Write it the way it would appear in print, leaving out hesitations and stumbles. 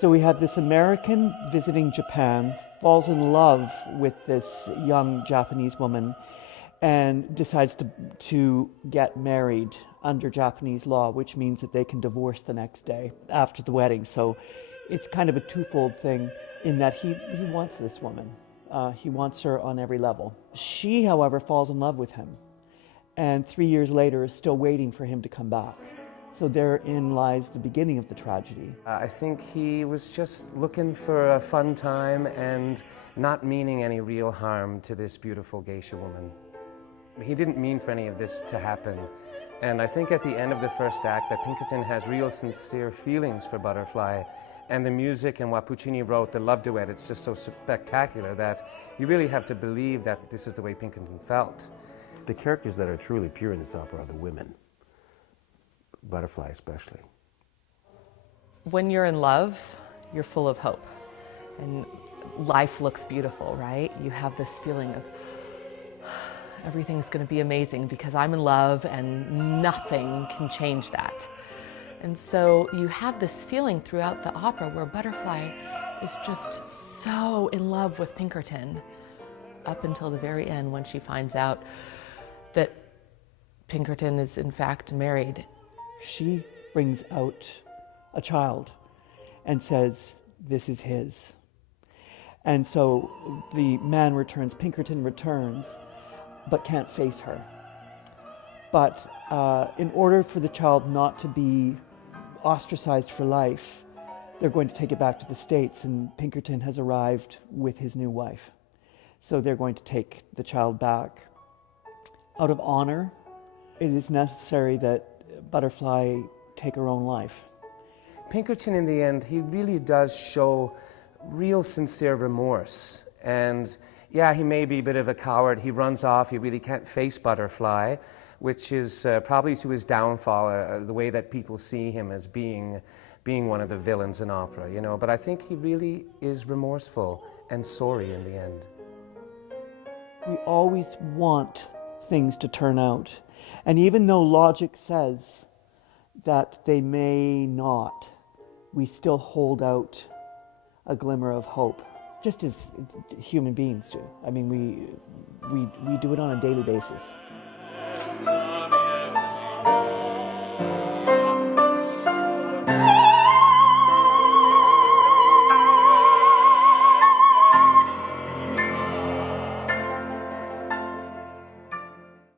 So we have this American visiting Japan, falls in love with this young Japanese woman, and decides to get married under Japanese law, which means that they can divorce the next day after the wedding. So it's kind of a twofold thing in that he wants this woman. He wants her on every level. She, however, falls in love with him, and 3 years later is still waiting for him to come back. So therein lies the beginning of the tragedy. I think he was just looking for a fun time and not meaning any real harm to this beautiful geisha woman. He didn't mean for any of this to happen. And I think at the end of the first act that Pinkerton has real sincere feelings for Butterfly. And the music and what Puccini wrote, the love duet, it's just so spectacular that you really have to believe that this is the way Pinkerton felt. The characters that are truly pure in this opera are the women. Butterfly especially. When you're in love, you're full of hope. And life looks beautiful, right? You have this feeling of everything's going to be amazing because I'm in love and nothing can change that. And so you have this feeling throughout the opera where Butterfly is just so in love with Pinkerton up until the very end when she finds out that Pinkerton is in fact married. She brings out a child and says, this is his. And so the man returns, Pinkerton returns, but can't face her. But in order for the child not to be ostracized for life, they're going to take it back to the States, and Pinkerton has arrived with his new wife. So they're going to take the child back. Out of honor, it is necessary that Butterfly take her own life. Pinkerton, in the end, he really does show real sincere remorse. And yeah, he may be a bit of a coward. He runs off. He really can't face Butterfly, which is probably to his downfall, the way that people see him as being one of the villains in opera, you know. But I think he really is remorseful and sorry in the end. We always want things to turn out. And even though logic says that they may not, we still hold out a glimmer of hope, just as human beings do. I mean, we do it on a daily basis.